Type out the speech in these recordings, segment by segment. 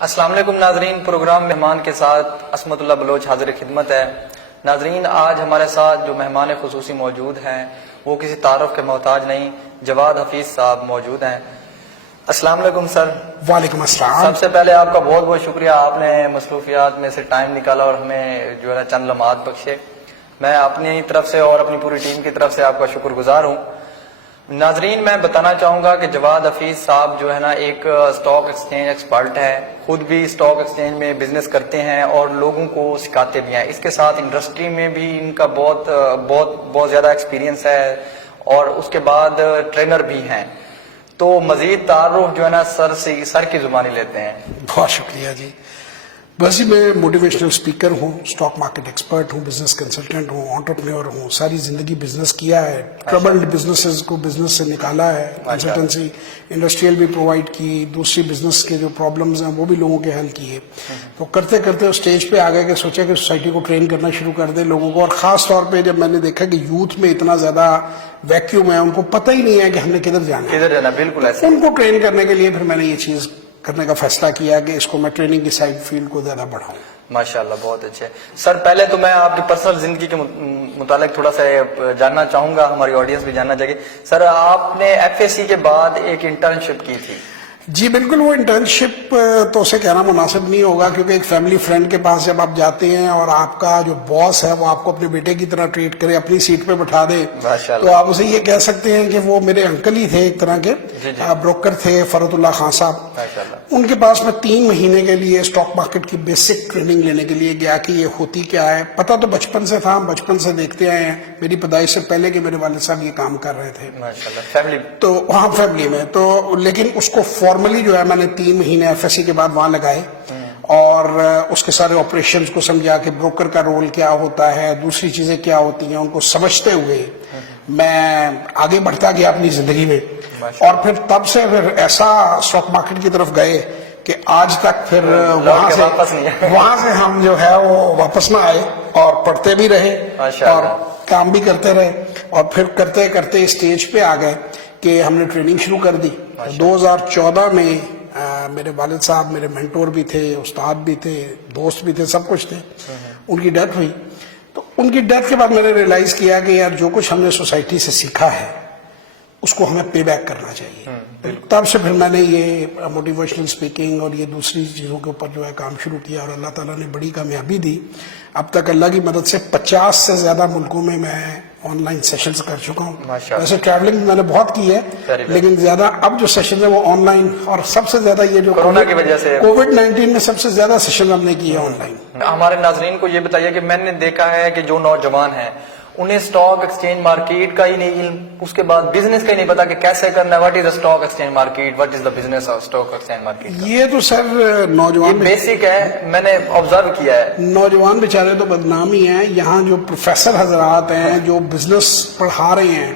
السلام علیکم ناظرین، پروگرام مہمان کے ساتھ عصمت اللہ بلوچ حاضر خدمت ہے۔ ناظرین، آج ہمارے ساتھ جو مہمان خصوصی موجود ہیں وہ کسی تعارف کے محتاج نہیں، جواد حفیظ صاحب موجود ہیں۔ السلام علیکم سر۔ وعلیکم السلام۔ سب سے پہلے آپ کا بہت بہت شکریہ، آپ نے مصروفیات میں سے ٹائم نکالا اور ہمیں جو ہے چند لمحات بخشے۔ میں اپنی طرف سے اور اپنی پوری ٹیم کی طرف سے آپ کا شکر گزار ہوں۔ ناظرین، میں بتانا چاہوں گا کہ جواد حفیظ صاحب جو ہے نا ایک اسٹاک ایکسچینج ایکسپرٹ ہے، خود بھی اسٹاک ایکسچینج میں بزنس کرتے ہیں اور لوگوں کو سکھاتے بھی ہیں۔ اس کے ساتھ انڈسٹری میں بھی ان کا بہت زیادہ ایکسپیرینس ہے اور اس کے بعد ٹرینر بھی ہیں۔ تو مزید تعارف جو ہے نا سر کی زبانی لیتے ہیں۔ بہت شکریہ جی۔ بس جی، میں موٹیویشنل اسپیکر ہوں، اسٹاک مارکیٹ ایکسپرٹ ہوں، بزنس کنسلٹنٹ ہوں، انٹرپرینور ہوں۔ ساری زندگی بزنس کیا ہے، ٹربلڈ بزنسز کو بزنس سے نکالا ہے، کنسلٹنسی انڈسٹریل بھی پرووائڈ کی، دوسری بزنس کے جو پرابلمز ہیں وہ بھی لوگوں کے حل کیے۔ تو کرتے کرتے اس اسٹیج پہ آ گئے کہ سوچا کہ سوسائٹی کو ٹرین کرنا شروع کر دے لوگوں کو، اور خاص طور پہ جب میں نے دیکھا کہ یوتھ میں اتنا زیادہ ویکیوم ہے، ان کو پتہ ہی نہیں ہے کہ ہم نے کدھر جانا، بالکل ایسا۔ ان کو ٹرین کرنے کے لیے پھر میں نے یہ چیز کرنے کا فیصلہ کیا کہ اس کو میں ٹریننگ کی سائڈ فیلڈ کو زیادہ بڑھاؤں۔ ماشاءاللہ، بہت اچھے سر۔ پہلے تو میں آپ کی پرسنل زندگی کے متعلق تھوڑا سا جاننا چاہوں گا، ہماری آڈینس بھی جاننا چاہیے۔ سر، آپ نے ایف اے سی کے بعد ایک انٹرنشپ کی تھی۔ جی بالکل، وہ انٹرنشپ تو اسے کہنا مناسب نہیں ہوگا، کیونکہ ایک فیملی فرینڈ کے پاس جب آپ جاتے ہیں اور آپ کا جو باس ہے وہ آپ کو اپنے بیٹے کی طرح ٹریٹ کرے، اپنی سیٹ پہ بٹھا دے، تو آپ اسے یہ کہہ سکتے ہیں کہ وہ میرے انکل ہی تھے، ایک طرح کے بروکر تھے، فرت اللہ خان صاحب۔ ان کے پاس میں 3 مہینے کے لیے اسٹاک مارکیٹ کی بیسک ٹریننگ لینے کے لیے گیا کہ یہ ہوتی کیا ہے۔ پتہ تو بچپن سے تھا، بچپن سے دیکھتے آئے ہیں، میری پیدائش سے پہلے کہ میرے والد صاحب یہ کام کر رہے تھے فیملی تو وہاں فیملی میں تو، لیکن اس کو فارملی جو ہے میں نے 3 مہینے ایف ایس سی کے بعد وہاں لگائے اور اس کے سارے آپریشنز کو سمجھا کہ بروکر کا رول کیا ہوتا ہے، دوسری چیزیں کیا ہوتی ہیں، ان کو سمجھتے ہوئے میں آگے بڑھتا گیا اپنی زندگی میں۔ اور پھر تب سے پھر ایسا اسٹاک مارکیٹ کی طرف گئے کہ آج تک پھر وہاں سے ہم جو ہے وہ واپس نہ آئے، اور پڑھتے بھی رہے اور کام بھی کرتے رہے، اور پھر کرتے کرتے اسٹیج پہ آ گئے کہ ہم نے ٹریننگ شروع کر دی۔ 2014 میں میرے والد صاحب میرے مینٹور بھی تھے، استاد بھی تھے، دوست بھی تھے، سب کچھ تھے۔ ان کی ڈیتھ ہوئی، تو ان کی ڈیتھ کے بعد میں نے ریئلائز کیا کہ یار جو کچھ ہم نے سوسائٹی سے سیکھا ہے اس کو ہمیں پے بیک کرنا چاہیے۔ تب سے پھر میں نے یہ موٹیویشنل اسپیکنگ اور یہ دوسری چیزوں کے اوپر جو ہے کام شروع کیا، اور اللہ تعالیٰ نے بڑی کامیابی دی۔ اب تک اللہ کی مدد سے 50 سے زیادہ ملکوں میں آن لائن سیشنز کر چکا ہوں۔ ویسے ٹریولنگ میں نے بہت کی ہے، لیکن زیادہ اب جو سیشنز ہیں وہ آن لائن، اور سب سے زیادہ یہ جو کورونا کی وجہ سے کووڈ-19 میں سب سے زیادہ سیشن ہم نے کیے آن لائن۔ ہمارے ناظرین کو یہ بتائیے کہ میں نے دیکھا ہے کہ جو نوجوان ہیں انہیں اسٹاک ایکسچینج مارکیٹ کا ہی نہیں علم، اس کے بعد بزنس کا ہی نہیں پتا کہ کیسے کرنا ہے۔ What is stock exchange market, what is the business of stock exchange market? یہ تو سر نوجوان بیسک ہے، میں نے آبزرو کیا ہے۔ نوجوان بیچارے تو بدنام ہی ہیں۔ یہاں جو پروفیسر حضرات ہیں جو بزنس پڑھا رہے ہیں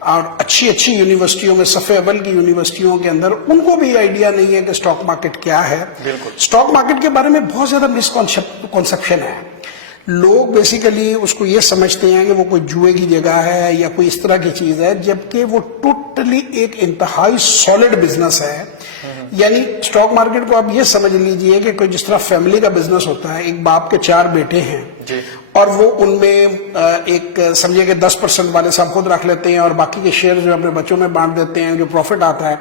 اور اچھی یونیورسٹیوں میں، صف اول کی یونیورسٹیوں کے اندر، ان کو بھی آئیڈیا نہیں ہے کہ اسٹاک مارکیٹ کیا ہے۔ اسٹاک مارکیٹ کے بارے میں بہت زیادہ مسکنسیپشن ہے۔ لوگ بیسیکلی اس کو یہ سمجھتے ہیں کہ وہ کوئی جوئے کی جگہ ہے یا کوئی اس طرح کی چیز ہے، جبکہ وہ ٹوٹلی ایک انتہائی سالڈ بزنس ہے۔ یعنی اسٹاک مارکیٹ کو آپ یہ سمجھ لیجئے کہ کوئی جس طرح فیملی کا بزنس ہوتا ہے، ایک باپ کے 4 بیٹے ہیں اور وہ ان میں ایک سمجھے کہ 10% والے صاحب خود رکھ لیتے ہیں اور باقی کے شیئر جو اپنے بچوں میں بانٹ دیتے ہیں، جو پروفٹ آتا ہے۔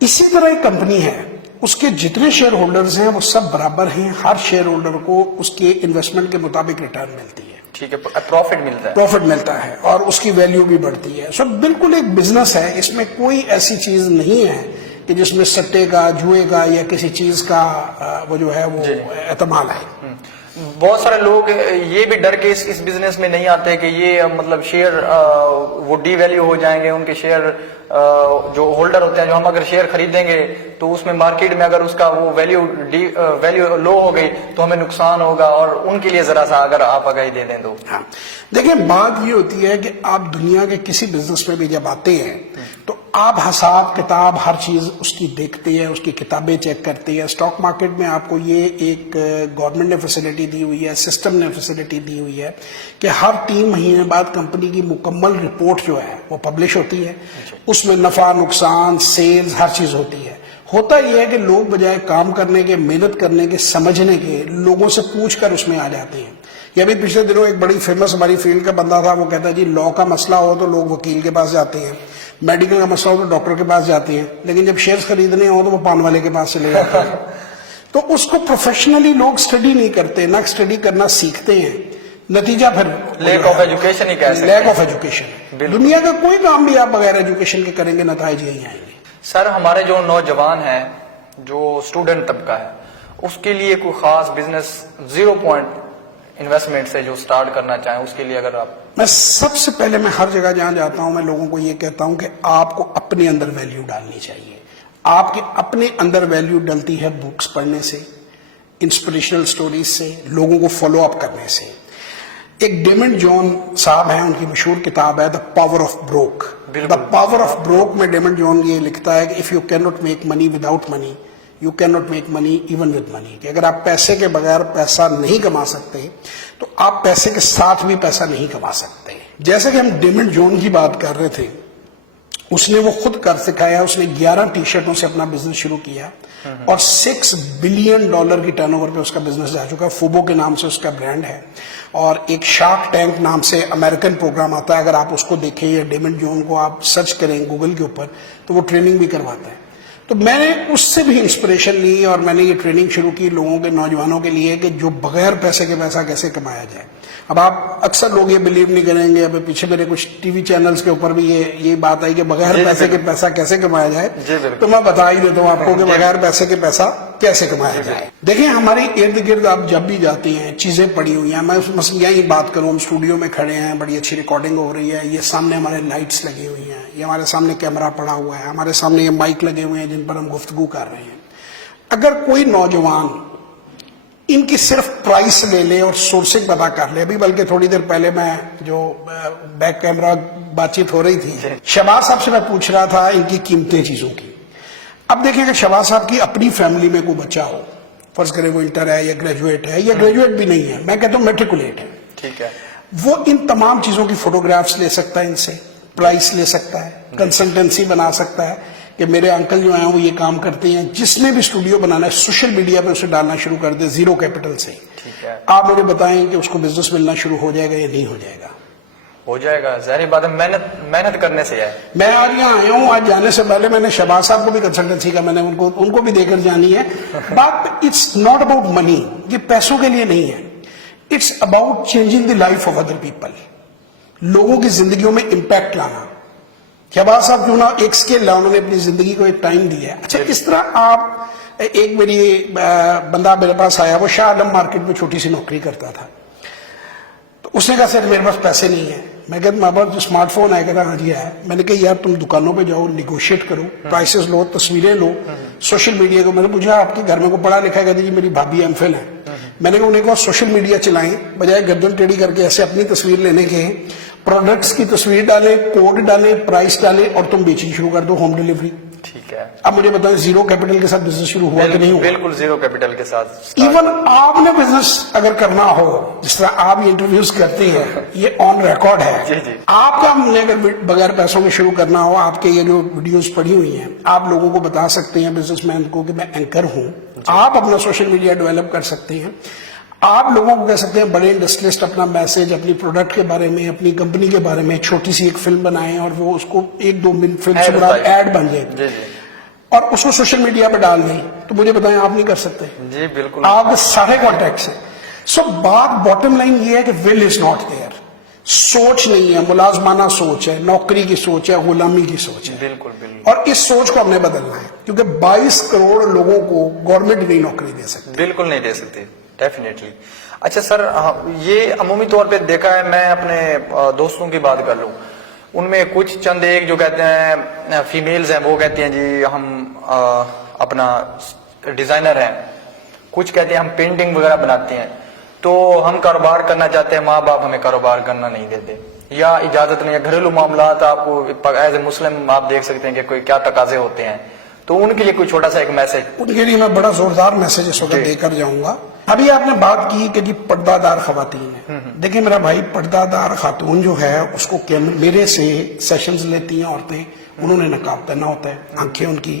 اسی طرح ایک کمپنی ہے، اس کے جتنے شیئر ہولڈرز ہیں وہ سب برابر ہیں، ہر شیئر ہولڈر کو اس کے انویسٹمنٹ کے مطابق ریٹرن ملتی ہے، ٹھیک ہے، پروفٹ ملتا ہے اور اس کی ویلیو بھی بڑھتی ہے۔ سو بالکل ایک بزنس ہے، اس میں کوئی ایسی چیز نہیں ہے کہ جس میں سٹے کا، جوئے کا یا کسی چیز کا وہ جو ہے وہ اعتماد ہے۔ بہت سارے لوگ یہ بھی ڈر کے اس بزنس میں نہیں آتے کہ یہ مطلب شیئر وہ ڈی ویلیو ہو جائیں گے، ان کے شیئر جو ہولڈر ہوتے ہیں، جو ہم اگر شیئر خریدیں گے تو اس میں مارکیٹ میں اگر اس کا وہ ویلیو لو ہو گئی تو ہمیں نقصان ہوگا، اور ان کے لیے ذرا سا اگر آپ آگاہی دے دیں تو۔ ہاں دیکھیں، بات یہ ہوتی ہے کہ آپ دنیا کے کسی بزنس میں بھی جب آتے ہیں تو آپ حساب کتاب ہر چیز اس کی دیکھتے ہیں، اس کی کتابیں چیک کرتے ہیں۔ اسٹاک مارکیٹ میں آپ کو یہ ایک گورنمنٹ نے فیسلٹی دی ہوئی ہے، سسٹم نے فیسلٹی دی ہوئی ہے کہ ہر 3 مہینے بعد کمپنی کی مکمل رپورٹ جو ہے وہ پبلش ہوتی ہے، اس میں نفع، نقصان، سیلز، ہر چیز ہوتی ہے۔ ہوتا یہ ہے کہ لوگ بجائے کام کرنے کے، محنت کرنے کے، سمجھنے کے، لوگوں سے پوچھ کر اس میں آ جاتے ہیں. یہ ابھی پچھلے دنوں ایک بڑی فیمس ہماری فیلڈ کا بندہ تھا، وہ کہتا ہے جی لا کا مسئلہ ہو تو لوگ وکیل کے پاس جاتے ہیں، میڈیکل کا مسئلہ ہو تو ڈاکٹر کے پاس جاتے ہیں، لیکن جب شیئرز خریدنے ہو تو وہ پان والے کے پاس چلے جاتے ہیں. تو اس کو پروفیشنلی لوگ اسٹڈی نہیں کرتے، نہ اسٹڈی کرنا سیکھتے ہیں. نتیجہ پھر لیک آف ایجوکیشن ہی کہہ سکتے ہیں. Lack of education. دنیا کا کوئی کام بھی آپ بغیر ایجوکیشن کے کریں گے، نتائج یہی آئیں گے. سر ہمارے جو نوجوان ہیں، جو اسٹوڈنٹ طبقہ ہے، اس کے لیے کوئی خاص بزنس 0 پوائنٹ انویسٹمنٹ سے جو سٹارٹ کرنا چاہیں، اس کے لیے اگر آپ... میں سب سے پہلے میں ہر جگہ جہاں جاتا ہوں میں لوگوں کو یہ کہتا ہوں کہ آپ کو اپنے اندر ویلیو ڈالنی چاہیے. آپ کے اپنے اندر ویلیو ڈلتی ہے بکس پڑھنے سے، انسپریشنل سٹوریز سے، لوگوں کو فالو اپ کرنے سے. ایک ڈیمنڈ جون صاحب ہیں، ان کی مشہور کتاب ہے the power of broke. The power of broke میں ڈیمنڈ جون یہ لکھتا ہے کہ if you can not make money without money you can not make money even with money. کہ اگر آپ پیسے کے بغیر پیسہ نہیں کما سکتے تو آپ پیسے کے ساتھ بھی پیسہ نہیں کما سکتے. جیسے کہ ہم ڈیمنڈ جون کی بات کر رہے تھے، اس نے وہ خود کر سکھایا. اس نے 11 ٹی شرٹوں سے اپنا بزنس شروع کیا اور $6 بلین کی ٹرن اوور پہ اس کا بزنس جا چکا ہے. فوبو کے نام سے اس کا برانڈ ہے. اور ایک شارک ٹینک نام سے امریکن پروگرام آتا ہے، اگر آپ اس کو دیکھیں یا ڈیمنڈ جون کو آپ سرچ کریں گوگل کے اوپر تو وہ ٹریننگ بھی کرواتا ہے. تو میں نے اس سے بھی انسپریشن لی اور میں نے یہ ٹریننگ شروع کی لوگوں کے، نوجوانوں کے لیے، کہ جو بغیر پیسے کے پیسہ کیسے کمایا جائے. اب آپ اکثر لوگ یہ بلیو نہیں کریں گے، اب پیچھے میرے کچھ ٹی وی چینلز کے اوپر بھی یہ بات آئی کہ بغیر پیسے کے پیسہ کیسے کمایا جائے. تو میں بتا ہی دیتا ہوں آپ کو کہ بغیر پیسے کے پیسہ کیسے کمایا جائے. دیکھیں ہمارے ارد گرد آپ جب بھی جاتے ہیں چیزیں پڑی ہوئی ہیں. میں مثلا یہی بات کروں، ہم اسٹوڈیو میں کھڑے ہیں، بڑی اچھی ریکارڈنگ ہو رہی ہے، یہ سامنے ہمارے لائٹس لگی ہوئی ہیں، یہ ہمارے سامنے کیمرہ پڑا ہوا ہے، ہمارے سامنے یہ مائک لگے ہوئے ہیں جن پر ہم گفتگو کر رہے ہیں. اگر کوئی نوجوان ان کی صرف پرائس لے لے اور سورسنگ پتا کر لے. ابھی بلکہ تھوڑی دیر پہلے میں جو بیک کیمرہ بات چیت ہو رہی تھی، شہباز صاحب سے میں پوچھ رہا تھا ان کی قیمتیں چیزوں کی. اب دیکھیں کہ شہباز صاحب کی اپنی فیملی میں کوئی بچہ ہو، فرض کرے وہ انٹر ہے یا گریجویٹ ہے یا گریجویٹ بھی نہیں ہے، میں کہتا ہوں میٹریکولیٹ ہے، ٹھیک ہے، وہ ان تمام چیزوں کی فوٹوگرافس لے سکتا ہے، ان سے پرائس لے سکتا ہے، کنسلٹنسی بنا سکتا ہے کہ میرے انکل جو ہیں وہ یہ کام کرتے ہیں. جس نے بھی اسٹوڈیو بنانا ہے سوشل میڈیا پہ اسے ڈالنا شروع کر دے 0 کیپٹل سے. آپ مجھے بتائیں کہ اس کو بزنس ملنا شروع ہو جائے گا یا نہیں ہو جائے گا؟ ہو جائے گا. ظاہری بات ہے، محنت کرنے سے ہے. میں آج یہاں آیا ہوں، آج جانے سے پہلے میں نے شہباز صاحب کو بھی کنسلٹنسی کا، میں نے ان کو بھی دے کر جانی ہے. But it's not about money, یہ پیسوں کے لیے نہیں ہے. It's about changing the life of other people, لوگوں کی زندگیوں میں امپیکٹ لانا. شہباز صاحب کیوں نہ ایک اسکل ہے، انہوں نے اپنی زندگی کو ایک ٹائم دیا ہے. اچھا اس طرح آپ ایک میری بندہ میرے پاس آیا، وہ شاہ عالم مارکیٹ میں چھوٹی سی نوکری کرتا تھا. تو اس نے کہا سر میرے پاس پیسے نہیں ہیں. میں کہتا میرے پاس اسمارٹ فون ہے، کہتا ہاں جی ہے. میں نے کہا یار تم دکانوں پہ جاؤ، نیگوشیٹ کرو، پرائسز لو، تصویریں لو، سوشل میڈیا کو. میں نے پوچھا آپ کے گھر میں کو پڑھا لکھا ہے؟ کہتے جی میری بھابھی ایم فل ہے. میں نے کہا انہیں کہا سوشل میڈیا چلائیں، بجائے گردن ٹیڑھی کر کے ایسے اپنی تصویر لینے کے، پروڈکٹس کی تصویر ڈالیں، کوڈ ڈالیں، پرائس ڈالیں اور تم بیچنی شروع کر دو، ہوم ڈیلیوری. ٹھیک ہے. اب مجھے بتائیں 0 کیپٹل کے ساتھ بزنس شروع ہوا کہ نہیں ہوا؟ بالکل 0 کیپٹل کے ساتھ. ایون آپ نے بزنس اگر کرنا ہو، جس طرح آپ یہ انٹرویوز کرتے ہیں، یہ آن ریکارڈ ہے. آپ کا نے اگر بغیر پیسوں میں شروع کرنا ہو، آپ کے یہ جو ویڈیوز پڑی ہوئی ہیں، آپ لوگوں کو بتا سکتے ہیں بزنس مین کو کہ میں اینکر ہوں. آپ اپنا سوشل میڈیا ڈیولپ کر سکتے ہیں. آپ لوگوں کو کہہ سکتے ہیں بڑے انڈسٹریلسٹ اپنا میسج اپنی پروڈکٹ کے بارے میں، اپنی کمپنی کے بارے میں چھوٹی سی ایک فلم بنائیں اور وہ اس کو 1-2 منٹ فلم سے مراد ایڈ بن جائے اور اس کو سوشل میڈیا پہ ڈال دیں. تو مجھے بتائیں آپ نہیں کر سکتے؟ جی بالکل. آپ کے سارے کانٹیکٹس ہیں. سو بات باٹم لائن یہ ہے کہ ول از ناٹ دیئر. سوچ نہیں ہے، ملازمانہ سوچ ہے، نوکری کی سوچ ہے، غلامی کی سوچ ہے. بالکل بالکل. اور اس سوچ کو ہم نے بدلنا ہے، کیونکہ 22 کروڑ لوگوں کو گورنمنٹ نہیں نوکری دے سکتی. بالکل نہیں دے سکتی، ڈیفینیٹلی. اچھا سر، یہ عمومی طور پہ دیکھا ہے، میں اپنے دوستوں کی بات کر لوں، ان میں کچھ چند ایک جو کہتے ہیں فیمیلز ہیں، وہ کہتی ہیں جی ہم اپنا ڈیزائنر ہیں، کچھ کہتے ہیں ہم پینٹنگ وغیرہ بناتے ہیں، تو ہم کاروبار کرنا چاہتے ہیں، ماں باپ ہمیں کاروبار کرنا نہیں دیتے یا اجازت نہیں ہے. گھریلو معاملات آپ کو ایز اے مسلم آپ دیکھ سکتے ہیں کہ کوئی کیا تقاضے ہوتے ہیں. تو ان کے لیے کوئی چھوٹا سا ایک میسج. ان کے لیے میں بڑا زوردار میسج اس وقت دے کر جاؤں گا. ابھی آپ نے بات کی کہ جی پردہ دار خواتین ہیں. دیکھیں میرا بھائی، پردہ دار خاتون جو ہے اس کو میرے سے سیشنز لیتی ہیں عورتیں، انہوں نے نقاب پہنا ہوتا ہے، آنکھیں ان کی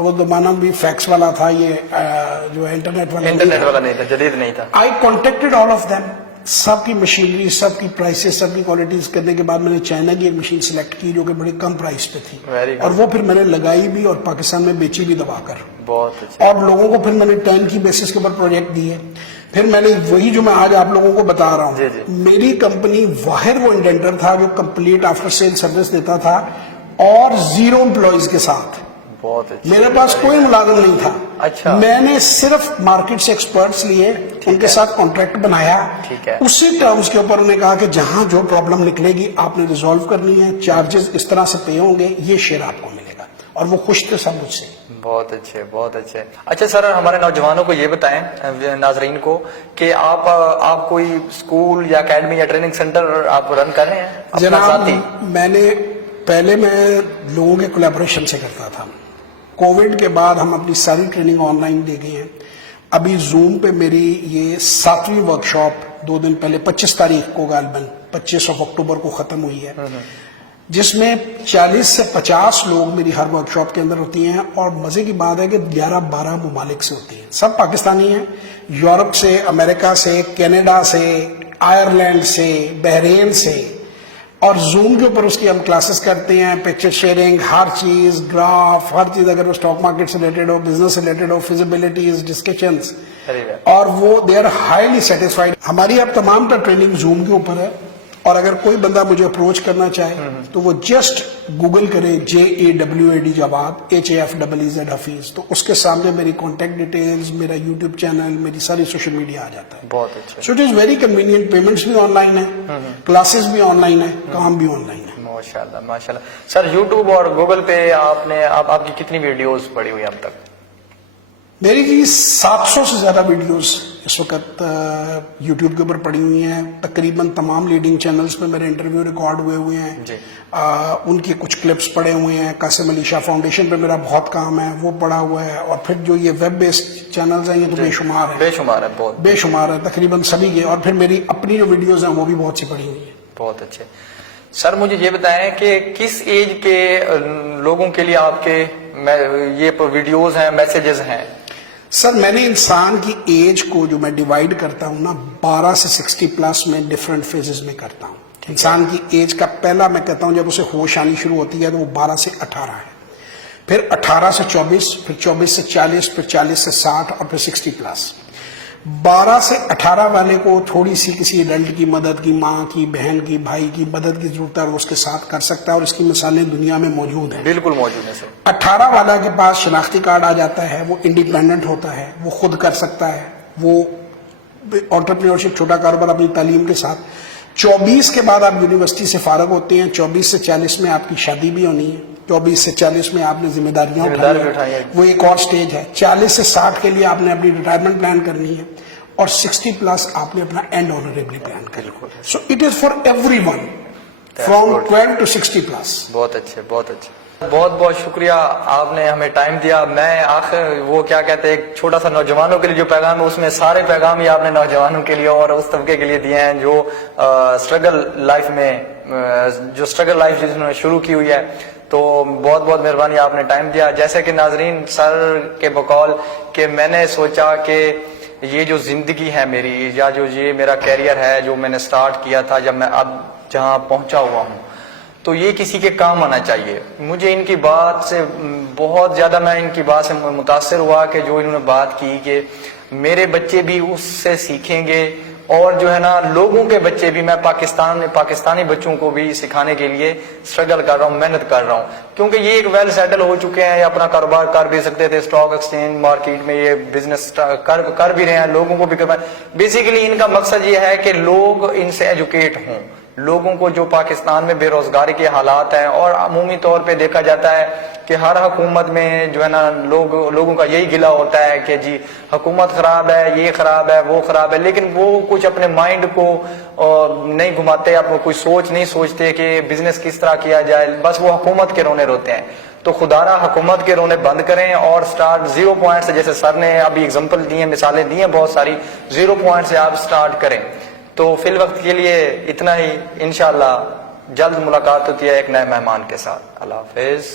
اور وہ زمانہ بھی فیکس والا تھا, یہ جو انٹرنیٹ والا نہیں تھا, جدید نہیں تھا. آئی کانٹیکٹڈ آل آف دیم. سب کی مشینری, سب کی پرائسز, سب کی کوالٹیز کرنے کے بعد میں نے چائنا کی ایک مشین سلیکٹ کی جو کہ بڑی کم پرائس پہ تھی, اور وہ پھر میں نے لگائی بھی اور پاکستان میں بیچی بھی دبا کر. بہت اچھا. اور لوگوں کو پھر میں نے 10 کی بیسس کے اوپر پروجیکٹ دیے. پھر میں نے وہی جو میں آج آپ لوگوں کو بتا رہا ہوں, میری کمپنی واحد وہ انڈینٹر تھا جو کمپلیٹ آفٹر سیل سروس دیتا تھا اور 0 امپلائیز کے ساتھ. بہت اچھا. میرے پاس کوئی ملازم نہیں تھا. اچھا. میں نے صرف مارکیٹ سے ایکسپرٹس لیے, ان کے ساتھ کانٹریکٹ بنایا, اسی ٹرمز کے اوپر انہوں نے کہا کہ جہاں جو پرابلم نکلے گی آپ نے ریزالو کرنی ہے, چارجز اس طرح سے پے ہوں گے, یہ شیئر آپ کو ملے گا. اور وہ خوش تھے سب مجھ سے. بہت اچھے, بہت اچھے. اچھا سر, ہمارے نوجوانوں کو یہ بتائیں, ناظرین کو, کہ آپ کوئی اسکول یا اکیڈمی یا ٹریننگ سینٹر آپ رن کر رہے ہیں؟ جناب, میں نے پہلے لوگوں کے کولیبوریشن سے کرتا تھا. کووڈ کے بعد ہم اپنی ساری ٹریننگ آن لائن دے گئے ہیں. ابھی زوم پہ میری یہ 7ویں ورکشاپ 2 دن پہلے 25 تاریخ کو غالباً 25 اکتوبر کو ختم ہوئی ہے, جس میں 40 سے 50 لوگ میری ہر ورکشاپ کے اندر ہوتی ہیں. اور مزے کی بات ہے کہ 11-12 ممالک سے ہوتی ہیں, سب پاکستانی ہیں, یورپ سے, امریکہ سے, کینیڈا سے, آئرلینڈ سے, بحرین سے. اور زوم کے اوپر اس کی ہم کلاسز کرتے ہیں, پکچر شیئرنگ, ہر چیز, گراف, ہر چیز, اگر وہ اسٹاک مارکیٹ سے ریلیٹڈ ہو, بزنس سے ریلیٹڈ ہو, فیزیبلٹیز, ڈسکشنز, اور وہ دے آر ہائیلی سیٹسفائیڈ. ہماری اب تمام تر ٹریننگ زوم کے اوپر ہے. اور اگر کوئی بندہ مجھے اپروچ کرنا چاہے تو وہ جسٹ گوگل کرے JAWAD جواد, HAFEZ حفیظ, تو اس کے سامنے میری کانٹیکٹ ڈیٹیلز, میرا یوٹیوب چینل, میری ساری سوشل میڈیا آ جاتا ہے. بہت اچھا. So it is very convenient. Payments بھی آن لائن ہے, کلاسز بھی آن لائن ہے, کام بھی آن لائن ہے. ماشاءاللہ, ماشاءاللہ. سر, یوٹیوب اور گوگل پہ آپ کی کتنی ویڈیوز پڑی ہوئی اب تک؟ میری جی 700 سے زیادہ ویڈیوز اس وقت یوٹیوب کے اوپر پڑی ہوئی ہیں. تقریباً تمام لیڈنگ چینلز پہ میرے انٹرویو ریکارڈ ہوئے ہیں. ان کے کچھ کلپس پڑے ہوئے ہیں. قاسم علی شاہ فاؤنڈیشن پہ میرا بہت کام ہے, وہ پڑا ہوا ہے. اور پھر جو یہ ویب بیسڈ چینلز ہیں یہ تو بے شمار ہیں, بے شمار ہے, تقریباً سبھی کے. اور پھر میری اپنی جو ویڈیوز ہیں وہ بھی بہت سی پڑی ہوئی ہیں. بہت اچھے. سر, مجھے یہ بتائیں کہ کس ایج کے لوگوں کے لیے آپ کے یہ ویڈیوز ہیں, میسیجز ہیں؟ سر, میں نے انسان کی ایج کو جو میں ڈیوائیڈ کرتا ہوں نا, 12 سے 60 پلس میں ڈفرینٹ فیزز میں کرتا ہوں. انسان کی ایج کا پہلا میں کہتا ہوں جب اسے ہوش آنی شروع ہوتی ہے تو وہ 12 سے 18 ہے, پھر 18 سے 24, پھر 24 سے 40, پھر 40 سے 60, اور پھر 60 پلس. 12 سے 18 والے کو تھوڑی سی کسی ایڈلٹ کی مدد کی, ماں کی, بہن کی, بھائی کی مدد کی ضرورت ہے, اور اس کے ساتھ کر سکتا ہے. اور اس کی مثالیں دنیا میں موجود ہیں, بالکل موجود ہیں. 18 والا کے پاس شناختی کارڈ آ جاتا ہے, وہ انڈیپینڈنٹ ہوتا ہے, وہ خود کر سکتا ہے, وہ انٹرپرینیورشپ, چھوٹا کاروبار اپنی تعلیم کے ساتھ. 24 کے بعد آپ یونیورسٹی سے فارغ ہوتے ہیں. 24 سے 40 میں آپ کی شادی بھی ہونی ہے. 24 سے 40 میں آپ نے ذمہ داریاں اٹھانی ہیں, وہ ایک اور سٹیج ہے. 40 سے 60 کے لیے آپ نے اپنی ریٹائرمنٹ پلان کرنی ہے, اور 60 پلس آپ نے اپنا اینڈ آنریبلی پلان کرنا. So it is for every one from 12 to 60 plus. بہت اچھے, بہت اچھے. بہت بہت شکریہ, آپ نے ہمیں ٹائم دیا. میں آخر وہ کیا کہتے ہیں, ایک چھوٹا سا نوجوانوں کے لیے جو پیغام ہے, اس میں سارے پیغام ہی آپ نے نوجوانوں کے لیے اور اس طبقے کے لیے دیے ہیں جو اسٹرگل لائف جس نے شروع کی ہوئی ہے. تو بہت بہت مہربانی, آپ نے ٹائم دیا. جیسے کہ ناظرین, سر کے بقول کہ میں نے سوچا کہ یہ جو زندگی ہے میری, یا جو یہ میرا کیریئر ہے جو میں نے سٹارٹ کیا تھا, جب میں اب جہاں پہنچا ہوا ہوں, تو یہ کسی کے کام آنا چاہیے. مجھے ان کی بات سے بہت زیادہ, میں ان کی بات سے متاثر ہوا کہ جو انہوں نے بات کی کہ میرے بچے بھی اس سے سیکھیں گے, اور جو ہے نا لوگوں کے بچے بھی, میں پاکستانی بچوں کو بھی سکھانے کے لیے اسٹرگل کر رہا ہوں, محنت کر رہا ہوں. کیونکہ یہ ایک ویل سیٹل ہو چکے ہیں, یہ اپنا کاروبار کر بھی سکتے تھے, اسٹاک ایکسچینج مارکیٹ میں یہ بزنس کر بھی رہے ہیں, لوگوں کو بھی کر. بیسیکلی ان کا مقصد یہ ہے کہ لوگ ان سے ایجوکیٹ ہوں. لوگوں کو جو پاکستان میں بے روزگاری کے حالات ہیں, اور عمومی طور پہ دیکھا جاتا ہے کہ ہر حکومت میں جو ہے نا لوگوں کا یہی گلہ ہوتا ہے کہ جی حکومت خراب ہے, یہ خراب ہے, وہ خراب ہے, لیکن وہ کچھ اپنے مائنڈ کو نہیں گھماتے, آپ کوئی سوچ نہیں سوچتے کہ بزنس کس طرح کیا جائے, بس وہ حکومت کے رونے روتے ہیں. تو خدارا حکومت کے رونے بند کریں اور سٹارٹ 0 پوائنٹ سے, جیسے سر نے ابھی اگزامپل دی ہیں, مثالیں دی ہیں بہت ساری, 0 پوائنٹ سے آپ سٹارٹ کریں. تو فی الوقت کے لیے اتنا ہی. انشاءاللہ جلد ملاقات ہوتی ہے ایک نئے مہمان کے ساتھ. اللہ حافظ.